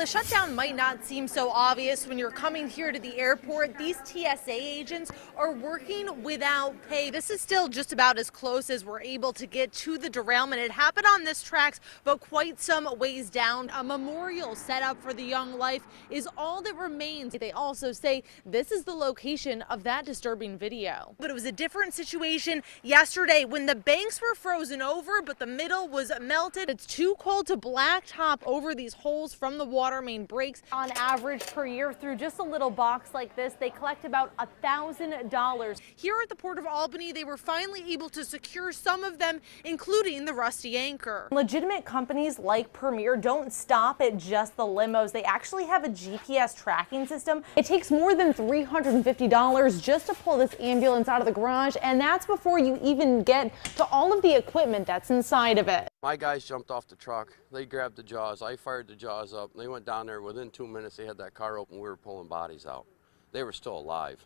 The shutdown might not seem so obvious when you're coming here to the airport. These TSA agents are working without pay. This is still just about as close as we're able to get to the derailment. It happened on this tracks, but quite some ways down. A memorial set up for the young life is all that remains. They also say this is the location of that disturbing video. But it was a different situation yesterday when the banks were frozen over, but the middle was melted. It's too cold to blacktop over these holes from the water main breaks. On average per year, through just a little box like this, they collect about $1,000. Here at the Port of Albany, they were finally able to secure some of them, including the rusty anchor. Legitimate companies like Premier don't stop at just the limos. They actually have a GPS tracking system. It takes more than $350 just to pull this ambulance out of the garage, and that's before you even get to all of the equipment that's inside of it. My guys jumped off the truck. They grabbed the jaws. I fired the jaws up. They went down there. Within 2 minutes, they had that car open. We were pulling bodies out. They were still alive.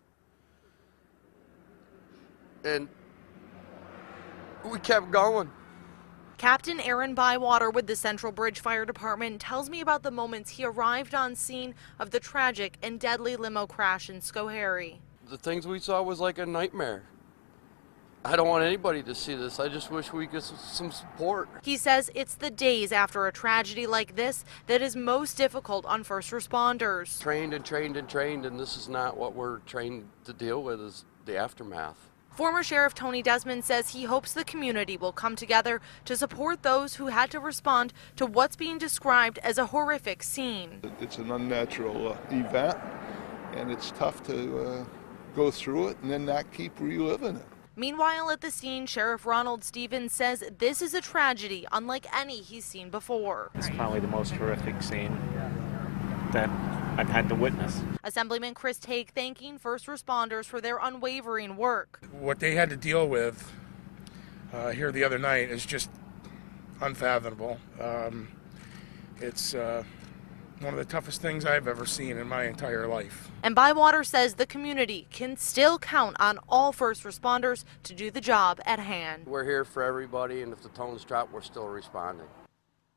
And we kept going. Captain Aaron Bywater with the Central Bridge Fire Department tells me about the moments he arrived on scene of the tragic and deadly limo crash in Schoharie. The things we saw was like a nightmare. I don't want anybody to see this. I just wish we get some support. He says it's the days after a tragedy like this that is most difficult on first responders. Trained, and this is not what we're trained to deal with, is the aftermath. Former Sheriff Tony Desmond says he hopes the community will come together to support those who had to respond to what's being described as a horrific scene. It's an unnatural event, and it's tough to go through it and then not keep reliving it. Meanwhile, at the scene, Sheriff Ronald Stevens says this is a tragedy unlike any he's seen before. It's probably the most horrific scene that I've had to witness. Assemblyman Chris Haig thanking first responders for their unwavering work. What they had to deal with here the other night is just unfathomable. It's one of the toughest things I've ever seen in my entire life. And Bywater says the community can still count on all first responders to do the job at hand. We're here for everybody, and if the tones drop, we're still responding.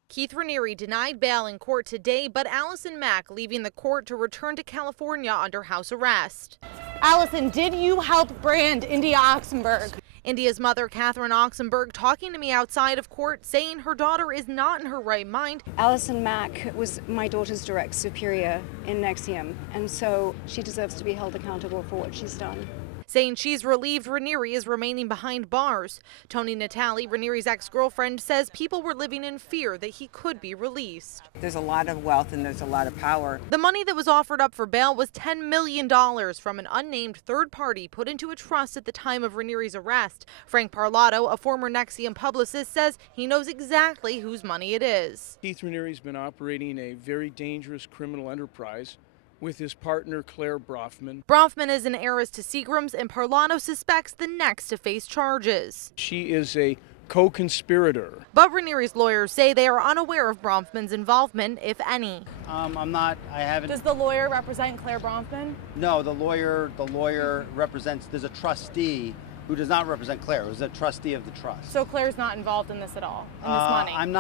Keith Raniere denied bail in court today, but Allison Mack leaving the court to return to California under house arrest. Allison, did you help brand India Oxenberg? India's mother, Catherine Oxenberg, talking to me outside of court, saying her daughter is not in her right mind. Allison Mack was my daughter's direct superior in NXIVM, and so she deserves to be held accountable for what she's done. Saying she's relieved Raniere is remaining behind bars. Tony Natale, Raniere's ex-girlfriend, says people were living in fear that he could be released. There's a lot of wealth and there's a lot of power. The money that was offered up for bail was $10 million from an unnamed third party put into a trust at the time of Raniere's arrest. Frank Parlato, a former NXIVM publicist, says he knows exactly whose money it is. Keith Raniere's been operating a very dangerous criminal enterprise with his partner, Claire Brofman. Brofman is an heiress to Seagram's, and Parlato suspects the next to face charges. She is a co-conspirator. But Raniere's lawyers say they are unaware of Brofman's involvement, if any. I haven't. Does the lawyer represent Claire Brofman? No, the lawyer represents, there's a trustee who does not represent Claire, who's a trustee of the trust. So Claire's not involved in this at all, in this money? I'm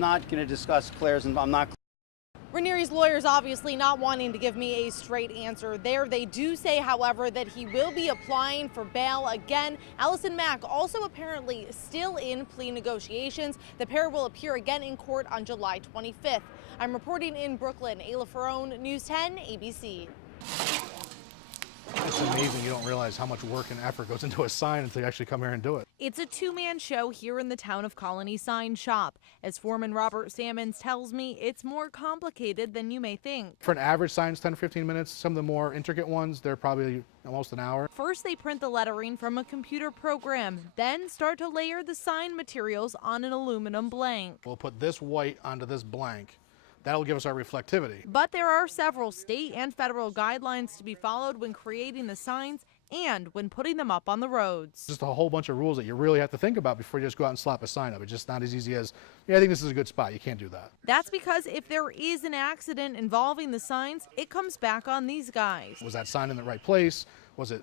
not going to discuss Claire's involvement. Raniere's lawyers obviously not wanting to give me a straight answer there. They do say, however, that he will be applying for bail again. Allison Mack also apparently still in plea negotiations. The pair will appear again in court on July 25th. I'm reporting in Brooklyn. Ayla Ferrone, News 10, ABC. It's amazing. You don't realize how much work and effort goes into a sign until you actually come here and do it. It's a two-man show here in the town of Colony Sign Shop. As foreman Robert Sammons tells me, it's more complicated than you may think. For an average sign, it's 10 to 15 minutes. Some of the more intricate ones, they're probably almost an hour. First, they print the lettering from a computer program, then start to layer the sign materials on an aluminum blank. We'll put this white onto this blank. That'll give us our reflectivity. But there are several state and federal guidelines to be followed when creating the signs and when putting them up on the roads. Just a whole bunch of rules that you really have to think about before you just go out and slap a sign up. It's just not as easy as, yeah, I think this is a good spot. You can't do that. That's because if there is an accident involving the signs, it comes back on these guys. Was that sign in the right place? Was it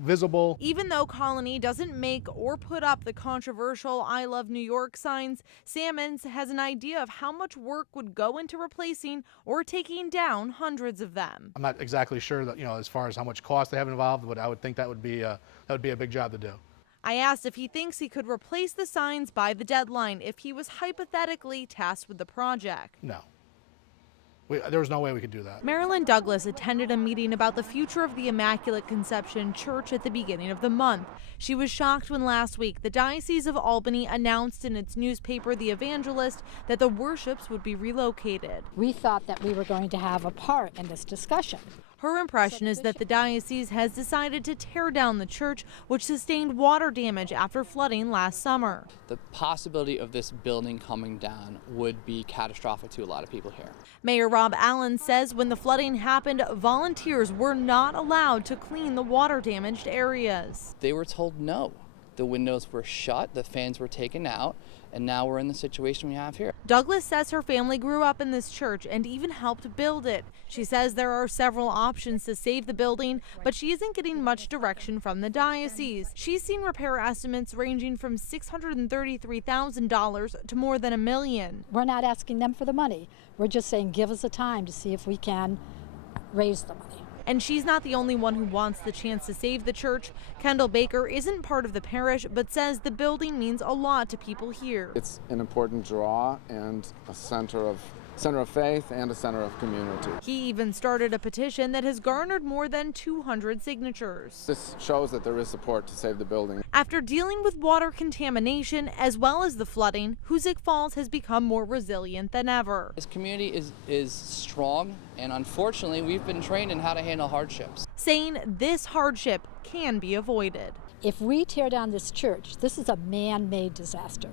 visible. Even though Colony doesn't make or put up the controversial I Love New York signs, Sammons has an idea of how much work would go into replacing or taking down hundreds of them. I'm not exactly sure that, as far as how much cost they have involved, but I would think that would be a big job to do. I asked if he thinks he could replace the signs by the deadline if he was hypothetically tasked with the project. No. There was no way we could do that. Marilyn Douglas attended a meeting about the future of the Immaculate Conception Church at the beginning of the month. She was shocked when last week the Diocese of Albany announced in its newspaper, The Evangelist, that the worships would be relocated. We thought that we were going to have a part in this discussion. Her impression is that the diocese has decided to tear down the church, which sustained water damage after flooding last summer. The possibility of this building coming down would be catastrophic to a lot of people here. Mayor Rob Allen says when the flooding happened, volunteers were not allowed to clean the water damaged areas. They were told no. The windows were shut, the fans were taken out, and now we're in the situation we have here. Douglas says her family grew up in this church and even helped build it. She says there are several options to save the building, but she isn't getting much direction from the diocese. She's seen repair estimates ranging from $633,000 to more than $1 million. We're not asking them for the money. We're just saying give us a time to see if we can raise the money. And she's not the only one who wants the chance to save the church. Kendall Baker isn't part of the parish, but says the building means a lot to people here. It's an important draw and a center of faith and a center of community. He even started a petition that has garnered more than 200 signatures. This shows that there is support to save the building. After dealing with water contamination as well as the flooding, Hoosick Falls has become more resilient than ever. This community is strong, and unfortunately we've been trained in how to handle hardships. Saying this hardship can be avoided. If we tear down this church, this is a man-made disaster.